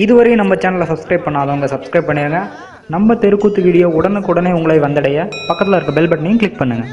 இதுவரையும் நம்ம சேனலை சப்ஸ்கிரைப் பண்ணாதவங்க சப்ஸ்கிரைப் பண்ணிடுங்க. நம்ம தெருக்கூத்து வீடியோ உடனுக்குடனே உங்களை வந்தடைய பக்கத்தில் இருக்க பெல் பட்டனையும் கிளிக் பண்ணுங்கள்.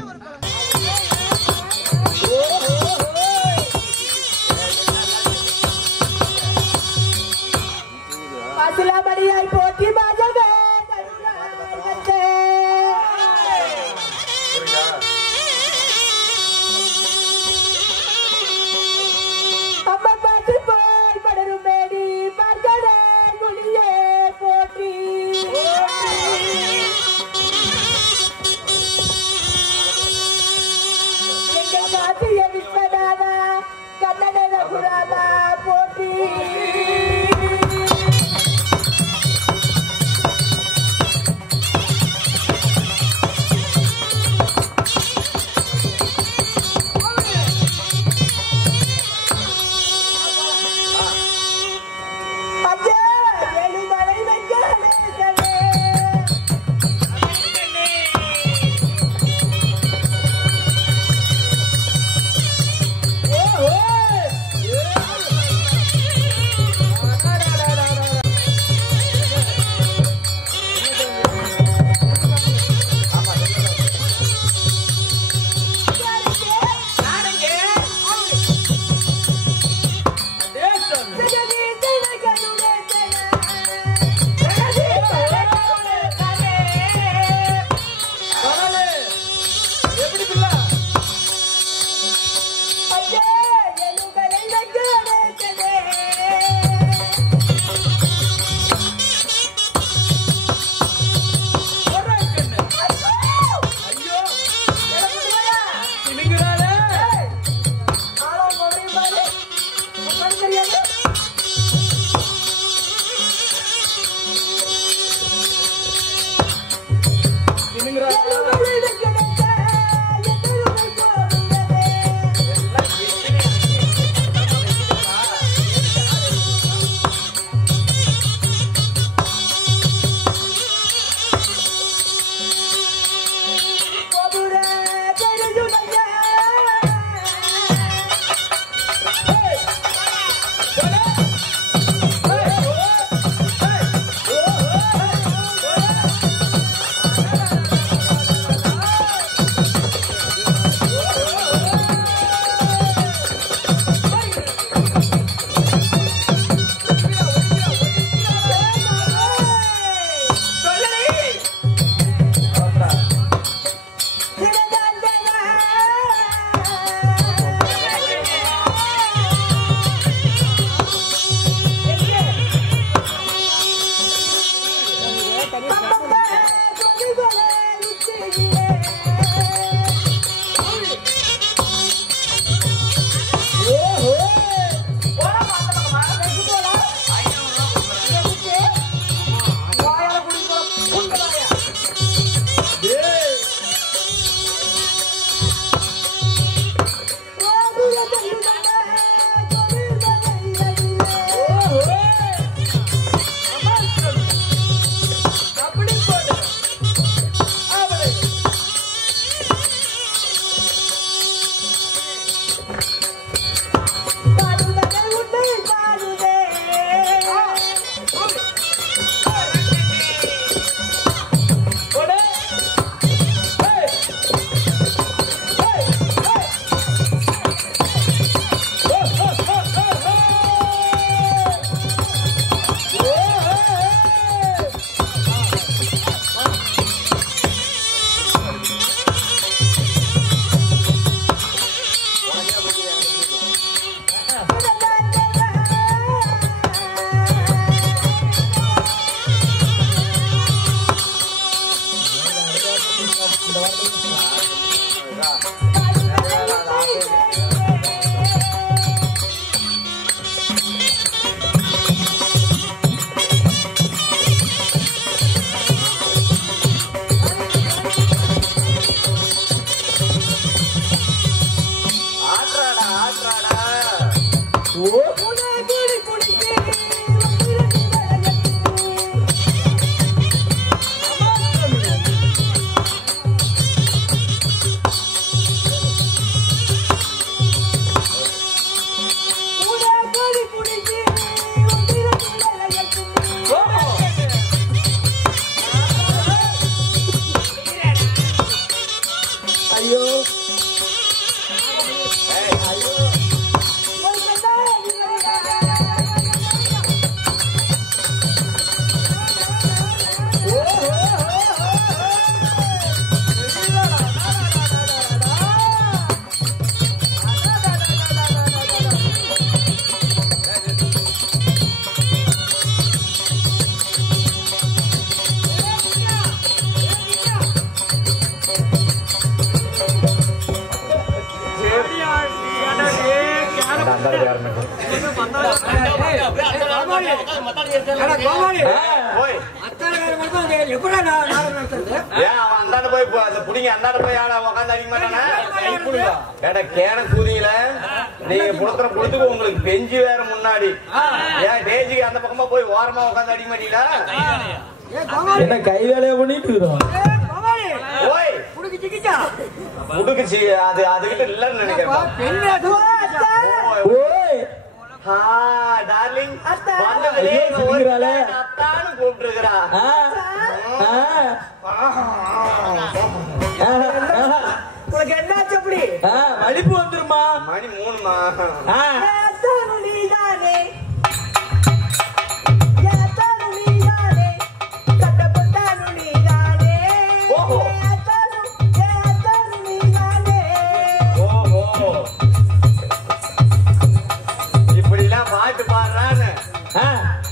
உங்களுக்கு பெஞ்சு வேற முன்னாடி ஏன் டேஜுக்கு அந்த பக்கமா போய் ஓரமா உட்காந்து அடிக்க மாட்டீங்களா? என்ன கை வேலையை பண்ணிட்டு முடுக்குச்சு அது அதுகிட்ட இல்லன்னு நினைக்கிறேன். டார்லிங் அத்தானு கூப்பிட்டுருக்கிறா. உனக்கு என்னாச்சு அப்படி? மடிப்பு வந்துருமா? மணி 3மா?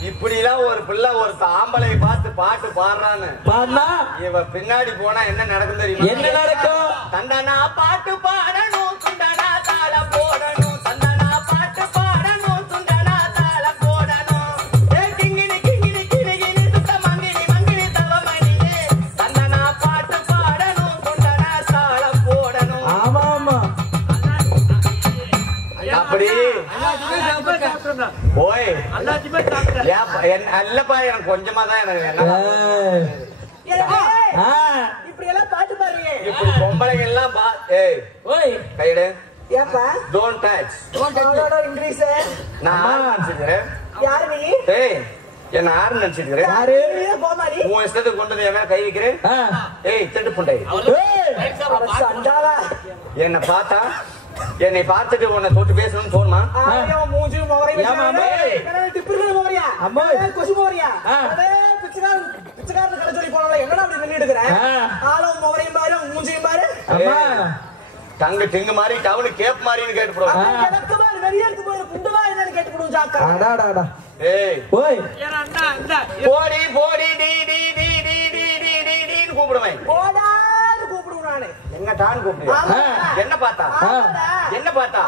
இப்படிலாம் ஒரு பிள்ளை ஒரு ஆம்பளை பார்த்து பாட்டு பாடுறான்னு பாடுனா இவ பின்னாடி போனா என்ன நடக்கும் தெரியுமா? என்ன நடக்கும்? தண்டனா பாட்டு பாடணும், துண்டனா தாளம் போடணும். தண்டனா பாட்டு பாடணும், துண்டனா தாளம் போடணும். கிங்கினி கிங்கினி கிணிகினி சுத்த மங்கினி மங்கினி தவமணியே. தண்டனா பாட்டு பாடணும், துண்டனா தாளம் போடணும். ஆமா ஆமா அப்படி ஓய் அல்லப்பா எனக்கு கொஞ்சமா தான் இப்படி எல்லாம் பாட்டு பாருங்க. இப்படி பொம்பளைங்க எல்லாம் கையிடு டோன்ட் டச் இங்கிலீஷ் நான் நினைச்சிருக்கிறேன். யாரு நீ? என்ன யாரு நினைச்சிருக்கிறேன்? உன் இஷ்டத்துக்கு கொண்டு வந்து என் கை வைக்கிறேன். திட்டு புண்டை என்ன பார்த்தா என்னை பார்த்துட்டு உன்னை தொட்டு பேசணும்னு தோணுமா? மூஞ்சி கொசு போறியா? பிச்சைக்காரன் கடை சொல்லி போனால என்னடா அப்படி பண்ணி எடுக்கிறேன்? ஆளும் முகரையும் பாரு, மூஞ்சியும் பாரு. தங்க டிங்கு மாதிரி டவுனு கேப் மாதிரின்னு கேட்டுப்படுவோம். போடி போடி டி டி டி டி டி டி டி டின்னு கூப்பிடுவேன். எங்க டான் கூப்பிடுவேன். என்ன பார்த்தா என்ன பார்த்தா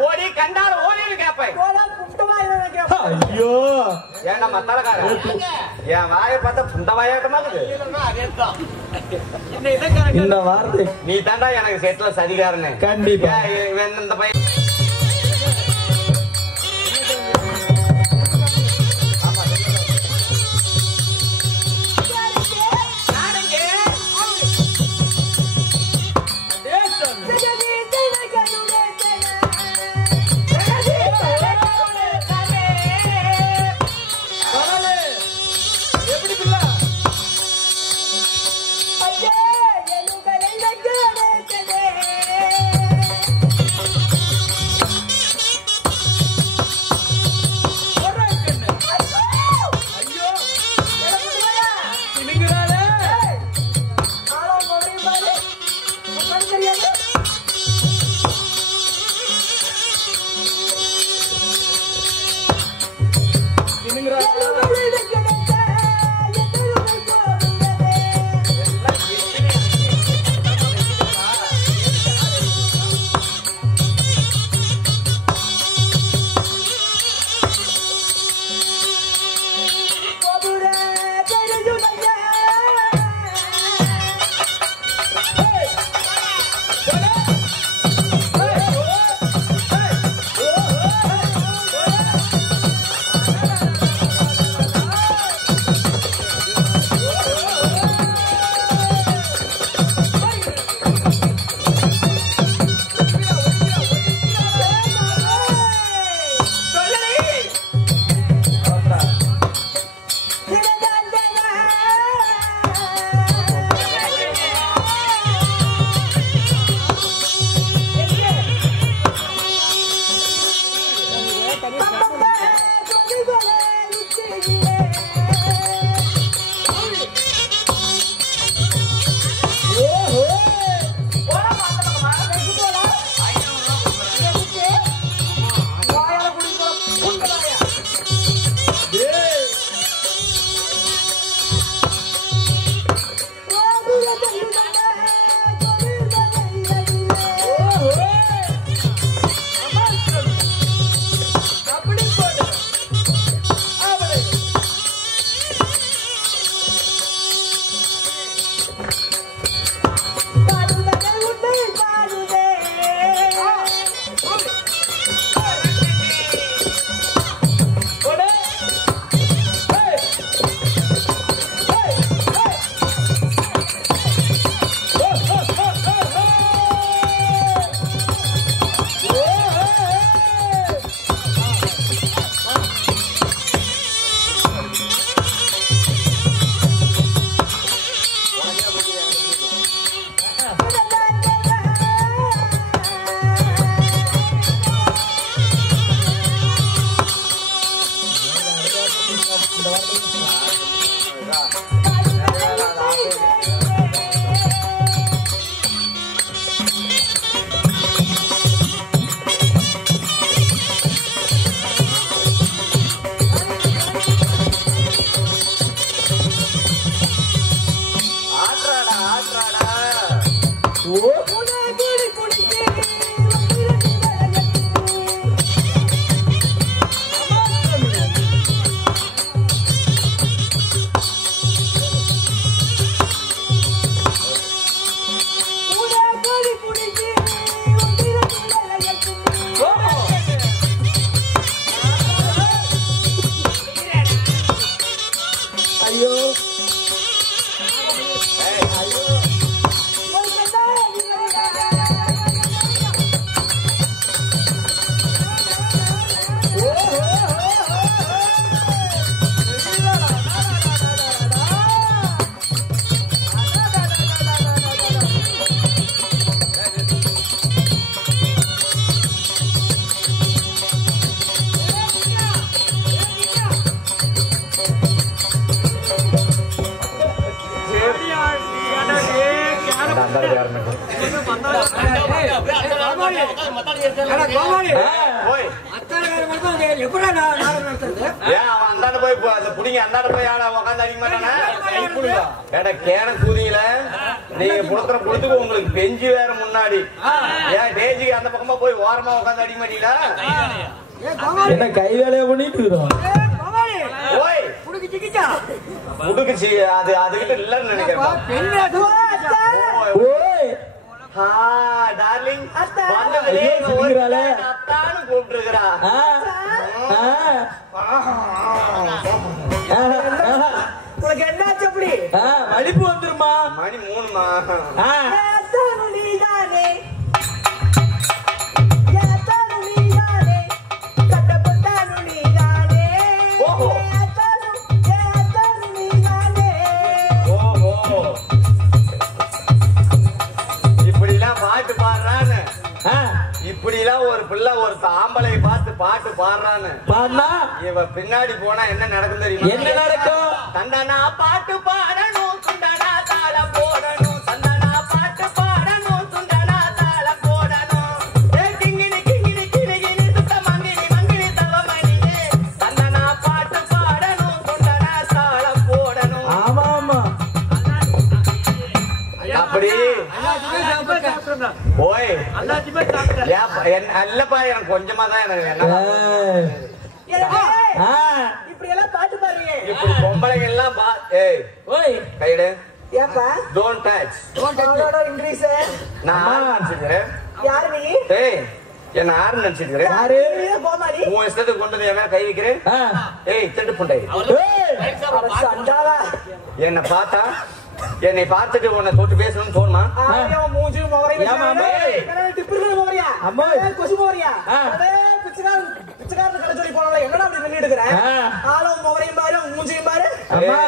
போடி கண்டால ஓடின்னு கேப்பேன். ஐயோ ஏன்னா மத்தாலக்கார என் வாயை பார்த்தா புண்ட வாயாட்டமா இருக்குது. இந்த வார்த்தை நீ தாண்டா எனக்கு செட்ல சரிகாரனே. கண்டிப்பா இந்த பையன் போய் ஏன் அவன் அந்தாண்ட போய் அந்த புடிங்க அந்தாண்ட போய் ஆள உட்காந்து அடிக்க மாட்டானா ஏடா கேன கூதியில நீங்க புலத்துற புலத்துக்கு உங்களுக்கு பெஞ்சு வேற முன்னாடி ஏன் டேஜிக்கு அந்த பக்கமா போய் ஓரமா உட்காந்து அடிக்க மாட்டீங்களா என்ன கை வேலையா பண்ணிட்டு இருக்கோம் போய் முடுக்குச்சு அது அதுகிட்ட இல்லன்னு நினைக்கிறேன் ஓய் டார்லிங் ஐயோ, சிரிக்கிறாளே. அத்தானு கூப்பிட்டுருக்கிறா உனக்கு என்னாச்சு அப்படி வலிப்பு வந்துருமா மணி 3மா நீதானே ஏத்தானு நீதானே கட்டப்பட்டானு நீதானே ஓஹோ. ஏத்தானு நீதானே ஓஹோ இப்படிலாம் பாட்டு பாடுறான்னு இப்படிலாம் ஒரு பிள்ளை ஒரு ஆம்பளை பார்த்து பாட்டு பாடுறான்னு பாருனா இவ பின்னாடி போனா என்ன நடக்கும் தெரியுமா என்ன நடக்கும் தண்டனா பாட்டு பாடணும் துண்டனா தாளம் போடணும் தண்டனா பாட்டு பாடணும் துண்டனா தாளம் போடணும் கிங்கினி கிங்கினி கிணிகினி சுத்த மங்கினி மங்கினி தவமணி தண்டனா பாட்டு பாடணும் துண்டனா தாளம் போடணும் ஆமா ஆமா அப்படி ஓய் அல்லப்பா எனக்கு கொஞ்சமா தான் எனக்கு என்ன இப்படி எல்லாம் பாட்டு பாருங்க இப்படி பொம்பளைங்க எல்லாம் ஏய் ஓய் கைடு ஏப்பா டோன்ட் டச் அவளோட இங்கிலீஷ் நான் ஆறு நினைச்சிருக்கிறேன் யாரு நீ ஏய் என்ன ஆறு நினைச்சிருக்கிறேன் யாரு கோமாரி உன் இஷ்டத்துக்கு கொண்டு வந்து என் மேல கை வைக்கிறேன் ஏய் திட்டு புண்டை சண்டாவா என்னை பார்த்தா என்னை பார்த்துட்டு உன்னை தொட்டு பேசணும்னு தோணுமா மூஞ்சி முகரை ஏமா, டிப்பிர்கள் போறியா அம்மா. கொசு போறியா ஆ. பிச்சைக்காரன் கடை சொல்லி போனால என்னடா அப்படி வெளியிட்டு இருக்கிறேன் ஆளும் முகரையும் பாரு மூஞ்சியும் பாரு அம்மா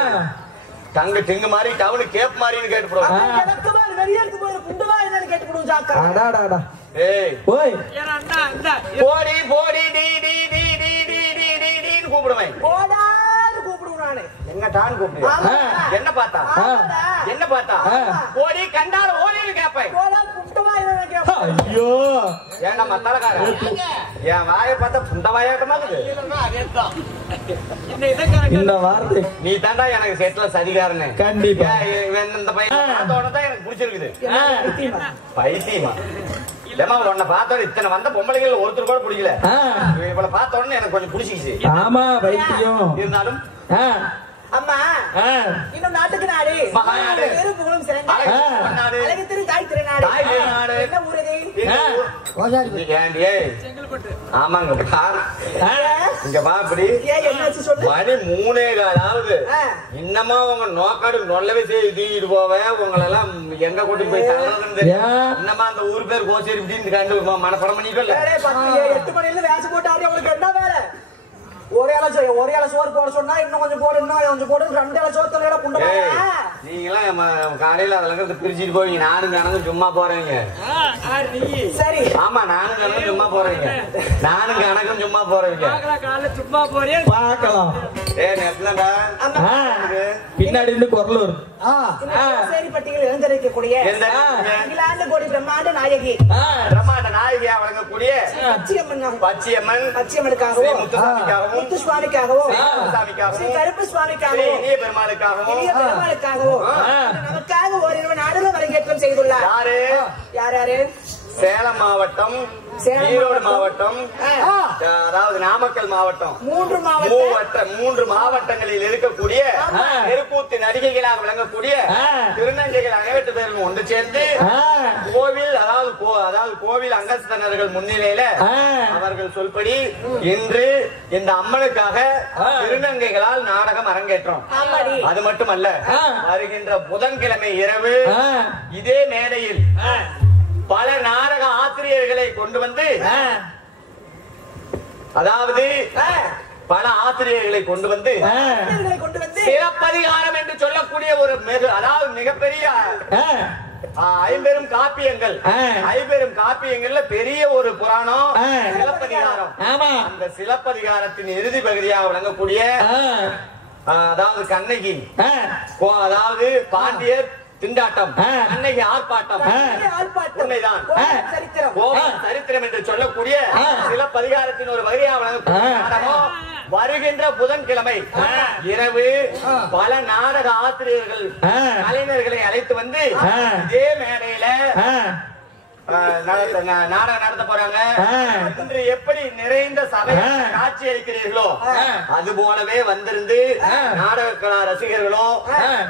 தங்க டிங்கு மாதிரி டவுனு கேப் மாதிரின்னு கேட்டு போடுவாங்க எனக்கு பாரு வெளியே இருக்கு பாரு புண்டவா என்னன்னு கேட்டு போடுவோம் ஜாக்கா அடாடாடா ஏய் ஓய் போடி போடி டி டி டி டி டி டி டி டின்னு கூப்பிடுவேன் போடான்னு கூப்பிடுவோம் நானு எங்க டான் கூப்பிடுவேன் ஆமாடா. என்ன பார்த்தா ஆமாடா. என்ன பார்த்தா போடி கண்டால ஓடின்னு கேப்பேன் போடா புண்டவா என்னன்னு கேட்பேன் ஐயோ ஏன்னா மத்தாளக்காரன் என் வாயை பார்த்தா புண்ட வாயாட்டமா இருக்குது இந்த வார்த்தை நீ தாண்டா எனக்கு செட்ல சரிகாரனு கண்டிப்பா. இந்த பையன் பார்த்தோட தான் எனக்கு பிடிச்சிருக்குது பைத்தியமா ஏமா உன்னை பார்த்தோட இத்தனை வந்த பொம்பளைகள் ஒருத்தர் கூட பிடிக்கல இவளை பார்த்த உடனே எனக்கு கொஞ்சம் பிடிச்சிக்கிச்சு ஆமா வைத்தியம் இருந்தாலும் அம்மா இன்னும் நாட்டுக்கு நாடு மகாநாடு. பேரும் புகழும் சிறந்த நாடு. அழகு திரு தாய் திருநாடு தாய் திருநாடு. என்ன ஊர் இது ஏண்டி, ஏய். ஆமாங்க பார். இங்க பா இப்படி ஏன் என்னாச்சு சொல்லு மணி 3:15 ஆ. இன்னமா உங்க நோக்காடு நொல்லவே செய்து போவேன் உங்களெல்லாம் எங்க கூட்டி போய் தள்ளுறதுன்னு தெரியும். ஏன்? இன்னமா அந்த ஊர் பேர் கோச்சேரி இப்படின்னு கண்டு மனப்படம் பண்ணிக்கல ஏடே, 8 மணில இருந்து வேஷம் போட்டு ஆடி அவங்களுக்கு என்ன வேலை ஒரே இலை சோறு போட சொன்னா இன்னும் கொஞ்சம் போடு இன்னும் கொஞ்சம் போடு 2 இலை சோறு தலையோட புண்ட நீங்களாம் காலையில அதுல இருந்து பிரிச்சுட்டு போவீங்க நானும் கணக்கு சும்மா போறேங்க சரி ஆமா நானும் கணக்கு சும்மா போறீங்க நானும் கணக்கும் சும்மா போறீங்க பார்க்கலாம் நெட்லடா பின்னாடி இருந்து குரல் வரும் சரி பட்டியல் எழுந்திருக்கக்கூடிய எந்த இங்கிலாந்து கோடி பிரம்மாண்ட நாயகி பிரம்மாண்ட நாயகியா வழங்கக்கூடிய பச்சையம்மன் பச்சையம்மன் பச்சையம்மனுக்காகவும் முத்துசாமிக்காகவும் முத்து சுவாமிக்காகவும் முத்துசாமிக்காகவும் ஸ்ரீ கருப்பு ஸ்ரீ சுவாமிக்காகவும் இனிய பெருமாளுக்காகவும் இனிய பெருமாளுக்காகவும் நமக்காக ஓரிரவு நாடுகளும் அரங்கேற்றம் செய்துள்ளார் யாரு யார் யாரு சேலம் மாவட்டம் சேலம் ஈரோடு மாவட்டம். மாவட்டம் அதாவது நாமக்கல் மாவட்டம் 3 மாவட்டங்களில் இருக்கக்கூடிய தெருக்கூத்து நடிகைகளாக விளங்கக்கூடிய திருநங்கைகள் அனைவற்று பேரும் ஒன்று சேர்ந்து கோவில் அதாவது கோவில் அங்கஸ்தனர்கள் முன்னிலையில அவர்கள் சொல்படி இன்று இந்த அம்மனுக்காக திருநங்கைகளால் நாடகம் அரங்கேற்றம். ஆமாடி. அது மட்டுமல்ல வருகின்ற புதன்கிழமை இரவு இதே மேடையில் பல நாடக ஆசிரியர்களை கொண்டு வந்து அதாவது பல ஆசிரியர்களை கொண்டு வந்து கொண்டு வந்து சிலப்பதிகாரம் என்று சொல்லக்கூடிய ஒரு அதாவது மிகப்பெரிய 50 காப்பியங்கள் 50 காப்பியங்கள்ல பெரிய ஒரு புராணம் சிலப்பதிகாரம். அந்த சிலப்பதிகாரத்தின் இறுதி பகுதியாக விளங்கக்கூடிய அதாவது கண்ணகி அதாவது பாண்டியர் திண்டாட்டம், அன்னைக்கு ஆர்ப்பாட்டம், ஆர்ப்பாட்டம், உண்மைதான். சரித்திரம், கோவலன் சரித்திரம் என்று சொல்லக்கூடிய சிலப்பதிகாரத்தின் ஒரு வகையாக வழங்கக்கூடிய நாடகம் வருகின்ற புதன்கிழமை இரவு பல நாடக ஆசிரியர்கள் கலைஞர்களை அழைத்து வந்து இதே மேடையில நாடகம் நடத்த போறாங்க. இன்று எப்படி நிறைந்த சபை காட்சி அளிக்கிறீர்களோ அது போலவே வந்திருந்து நாடக கலா ரசிகர்களும்,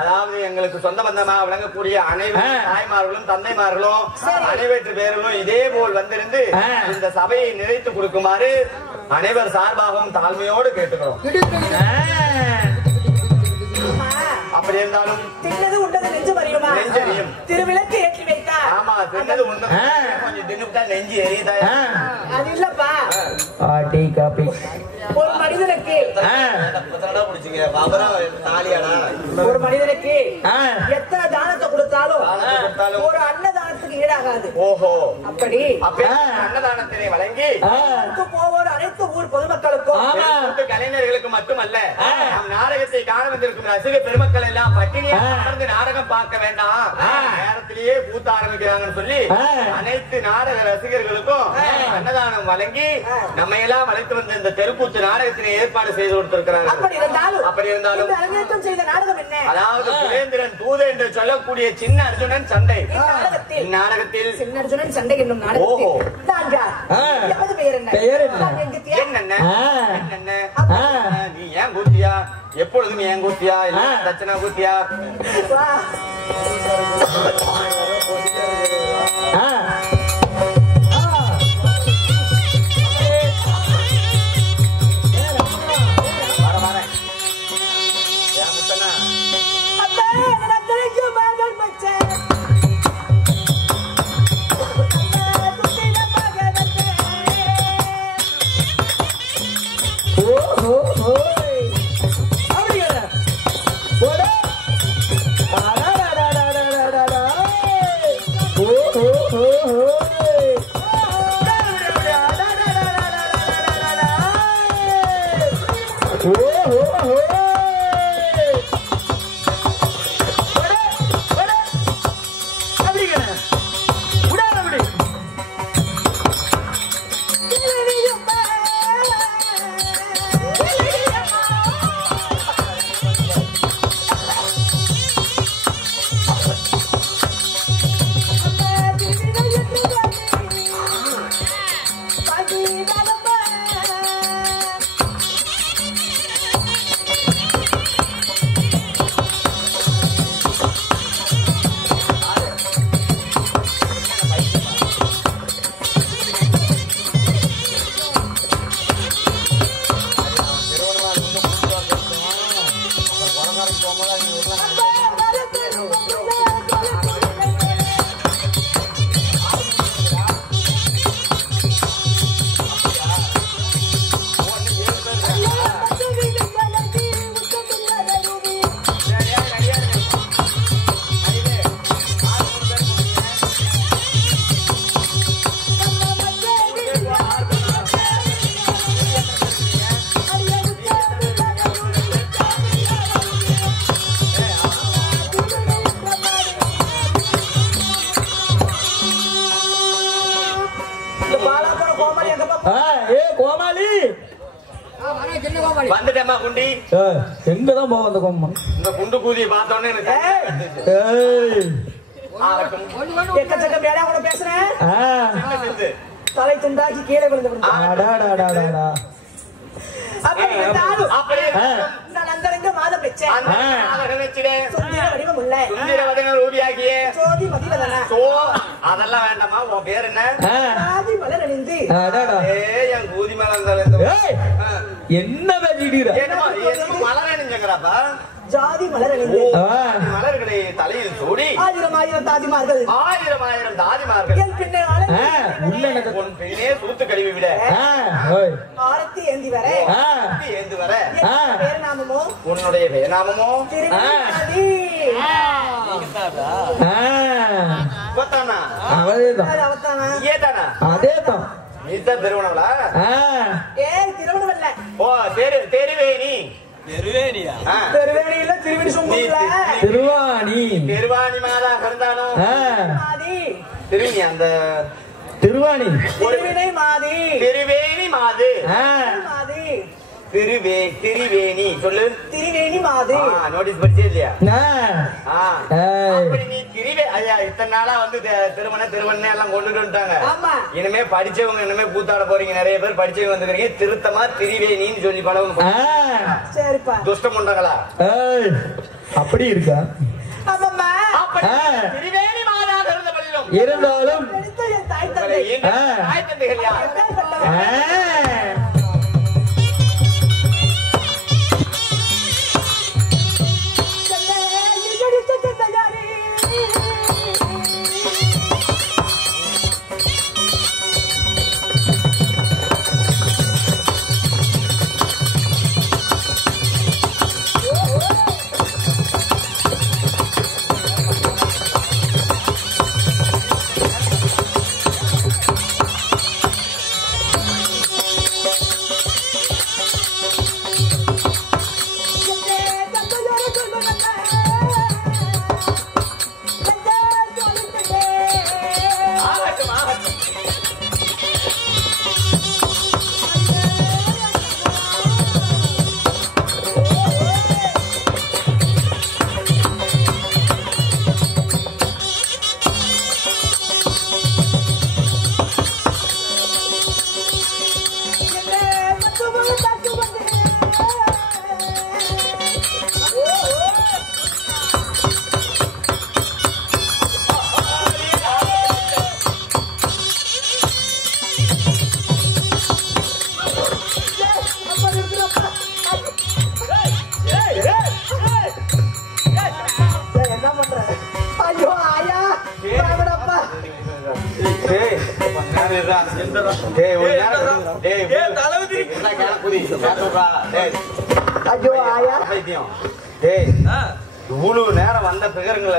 அதாவது எங்களுக்கு சொந்த பந்தமாக விளங்கக்கூடிய அனைவரும் தாய்மார்களும் தந்தைமார்களும் அனைவற்று பேர்களும் இதே போல் வந்திருந்து இந்த சபையை நிறைத்து கொடுக்குமாறு அனைவர் சார்பாகவும் தாழ்மையோடு கேட்டுக்கிறோம். அப்படி இருந்தாலும் தின்னது உண்டது நெஞ்சு அறியுமா? நெஞ்சறியும். திருவிளக்கு ஏற்றி வைத்தார். ஆமா, தின்னது உண்டு. கொஞ்சம் தின்னுட்டா நெஞ்சு எரியுதா? அது இல்லப்பா. டீ காபி ஒரு மனிதனுக்கு ஒரு மனிதனுக்கு எத்தனை தானத்தை கொடுத்தாலும் ஒரு அன்னதானத்துக்கு ஈடாகாது. ஓஹோ, அப்படி அன்னதானத்தினை வழங்கி போவோர் அனைத்து ஊர் பொதுமக்களுக்கும் கலைஞர்களுக்கு மட்டுமல்ல, நம் நாடகத்தை காண வந்திருக்கும் ரசிக பெருமக்கள் எல்லாம் பட்டினியை அமர்ந்து நாடகம் பார்க்க வேண்டாம், நேரத்திலேயே கூத்த ஆரம்பிக்கிறாங்கன்னு சொல்லி அனைத்து நாடக ரசிகர்களுக்கும் அன்னதானம் வழங்கி நம்ம எல்லாம் அழைத்து வந்த இந்த தெருக்கூத்து நாடகத்தினை ஏற்பாடு செய்து கொடுத்திருக்கிறார்கள். அப்படி இருந்தாலும் செய்த நாடகம் என்ன? அதாவது சுரேந்திரன் தூது என்று சொல்லக்கூடிய சின்ன அர்ஜுனன் சண்டை நாடகத்தில் சின்ன அர்ஜுனன் சண்டை என்னும் நாடகத்தில் பெயர் என்ன? பெயர் என்ன? என்னென்ன நீ ஏன் கூத்தியா? எப்பொழுதும் ஏன் கூத்தியா? இல்ல தச்சனா கூத்தியா? வந்துட்டேமா குண்டி. எங்கதான் போவோம் அந்த கோமா? இந்த குண்டு கூதியை பார்த்தோன்னே எக்கச்சக்கம் வேலையா கூட பேசுறேன். தலை துண்டாக்கி கீழே விழுந்து அதெல்லாம் வேண்டாமா? உன் பேர் என்ன? என்ன மலரணிங்கிறாப்பா? ஜாதி மலர் அணிந்து மலர்களை தலையில் சூடி ஆயிரம் ஆயிரம் தாதிமார்கள் என் பின்னே உன் பின்னே சூத்து கழுவி விட ஆரத்தி ஏந்தி வர பேர்நாமமோ உன்னுடைய பேர்நாமமோ அதேதான் திருவண்ணாமலா? திருவண்ணாமல ஓ தெரிவேணி திருவேணியா திருவேணியில திருவேணி சும்புல திருவாணி திருவாணி மாதா இருந்தாலும் மாதி திருவேணி அந்த திருவாணி திருவினை மாதி திருவேணி மாது மாதி திருவேணி சொல்லு திருவேணி மாதி நோட்டீஸ் படிச்சே இல்லையா ஏய். அப்படி நீ ஐயா இத்தனை நாளா வந்து திருமணம் எல்லாம் கொண்டுட்டு வந்துட்டாங்க ஆமா. இனிமே படிச்சவங்க இனிமே கூத்தாட போறீங்க நிறைய பேர் படிச்சவங்க வந்துக்கிறீங்க திருத்தமா திரிவேணின்னு சொல்லி பழகும் சரிப்பா துஷ்டம் பண்றாங்களா ஏய். அப்படி இருக்கா ஆமாம்மா அப்படி திரிவேணி மாதாக இருந்த பள்ளியிலும் இருந்தாலும் எடுத்த என் தாய் தந்தை தாய் தந்தைகள் யார் ஐயோ ஆயா இவ்வளவு நேரம் வந்த பிகருங்கள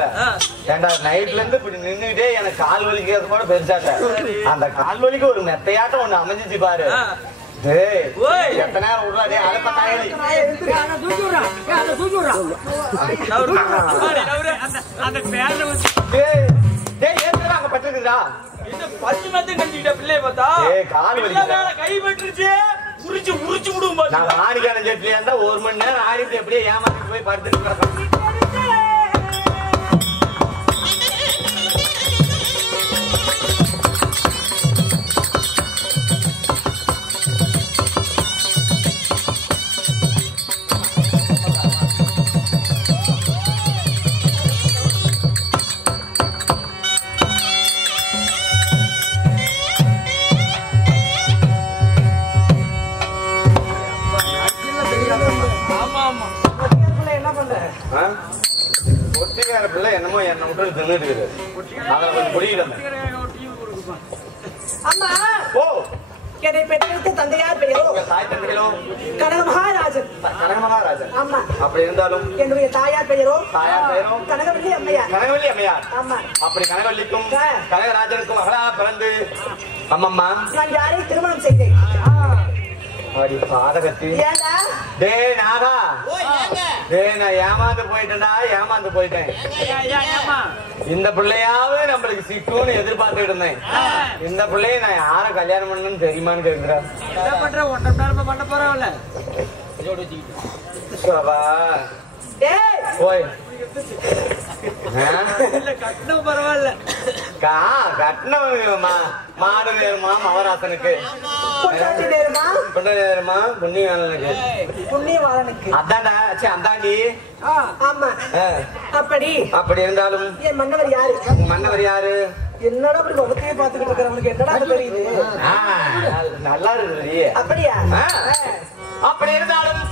ஏண்டா நைட்ல இருந்து இப்படி நின்னுட்டே எனக்கு கால் வலிக்கிறது கூட பெருசாட்ட அந்த கால் வலிக்கு ஒரு மெத்தையாட்டம் ஒண்ணு அமைஞ்சிச்சு பாரு எத்தனை நேரம் விடுறா டே அழப்ப தாயலி அங்க பட்டிருக்குதா கால் வலி கை பட்டுருச்சு உரிச்சு விடுவோம் நான் ஆணிக்கான ஜெட்லியா இருந்தா 1 மணி நேரம் ஆடிட்டு எப்படியே ஏமாத்திட்டு போய் படுத்துட்டு ஒட்டிக்கார பிள்ளை என்னமோ என்ன விட்டு தின்னுட்டு இருக்குது அதில் கொஞ்சம் புரியல அம்மா ஓ என்னை பெற்றெடுத்த தந்தையார் பெயரோ தாய் தந்தைகளோ கனக மகாராஜன் கனகமகாராஜன் ஆமா அப்படி இருந்தாலும் என்னுடைய தாயார் பெயரோ கனகவல்லி அம்மையார் கனகவல்லி அம்மையார் ஆமா அப்படி கனகவல்லிக்கும் கனகராஜனுக்கும் மகளா பிறந்து அம்மம்மா நான் யாரை திருமணம் செய்தேன் அடி பாதகத்தி ஏண்டா டே நாகா டே நான் ஏமாந்து போயிட்டேன் இந்த பிள்ளையாவது நம்மளுக்கு சிக்கும்னு எதிர்பார்த்துட்டு இருந்தேன் இந்த பிள்ளைய நான் யார கல்யாணம் பண்ணணும்னு தெரியுமான்னு கேக்குறேன் பண்ண போறவல்ல போய் கட்டணும் பரவாயில்ல கட்டினவங்க மாடு நேருமா மவராசனுக்கு நேருமா புண்ணியவாளனுக்கு அதான்டா அந்தாண்டி ஆமா அப்படி அப்படி இருந்தாலும் என் மன்னவர் யாரு மன்னவர் யாரு என்னடா அப்படி முகத்தையே பாத்துக்கிட்டு இருக்கிறவனுக்கு என்னடா தெரியுது நல்லா இருக்கு அப்படியா அப்படி இருந்தாலும்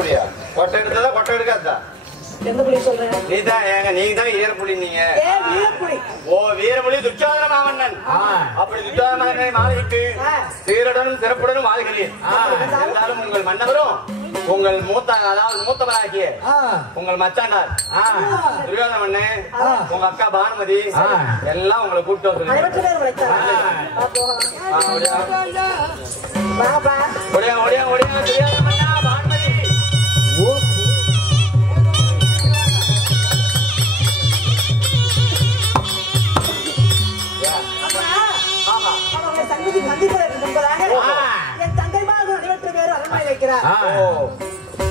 புலியா? கொட்டை எடுத்ததா கொட்டை எடுக்காதா? எந்த புலி சொல்றேன்? நீங்க தான் வீரப்புலி நீங்க. வீரப்புலி. ஓ வீரப்புலி துச்சாதன மாமன்னன். அப்படி துச்சாதன மாமன்னனை மாலையிட்டு சீருடனும் சிறப்புடனும் வாழ்கிறேன். இருந்தாலும் உங்கள் மன்னவரும் உங்கள் மூத்தவராகிய உங்கள் மச்சாண்டார் துரியோதன மன்னே, உங்க அக்கா பானுமதி எல்லாம் உங்களை கூப்பிட்டு வந்து துரியோதன மன்னா பானுமதி.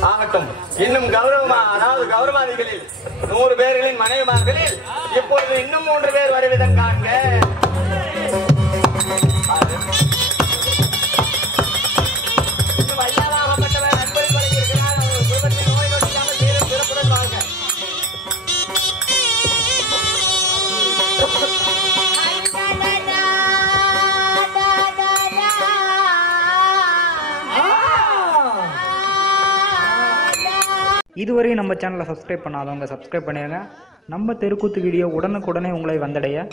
ஆகட்டும். இன்னும் கௌரவாதிகளில் 100 பேர்களின் மனைவிமார்களில் இப்பொழுது இன்னும் 3 பேர் வருவதன் காண்க. வல்லவாகப்பட்டவர் நண்பரில் வழங்கியிருக்கிறார். அவர்கள் குடும்பத்தில் நோய் நொடிக்காமல் சீரும் சிறப்புடன் வாழ்க. இதுவரை நம்ம சேனலை சப்ஸ்கிரைப் பண்ணாதவங்க சப்ஸ்கிரைப் பண்ணிடுங்க. நம்ம தெருக்கூத்து வீடியோ உடனுக்குடனே உங்களை வந்தடைய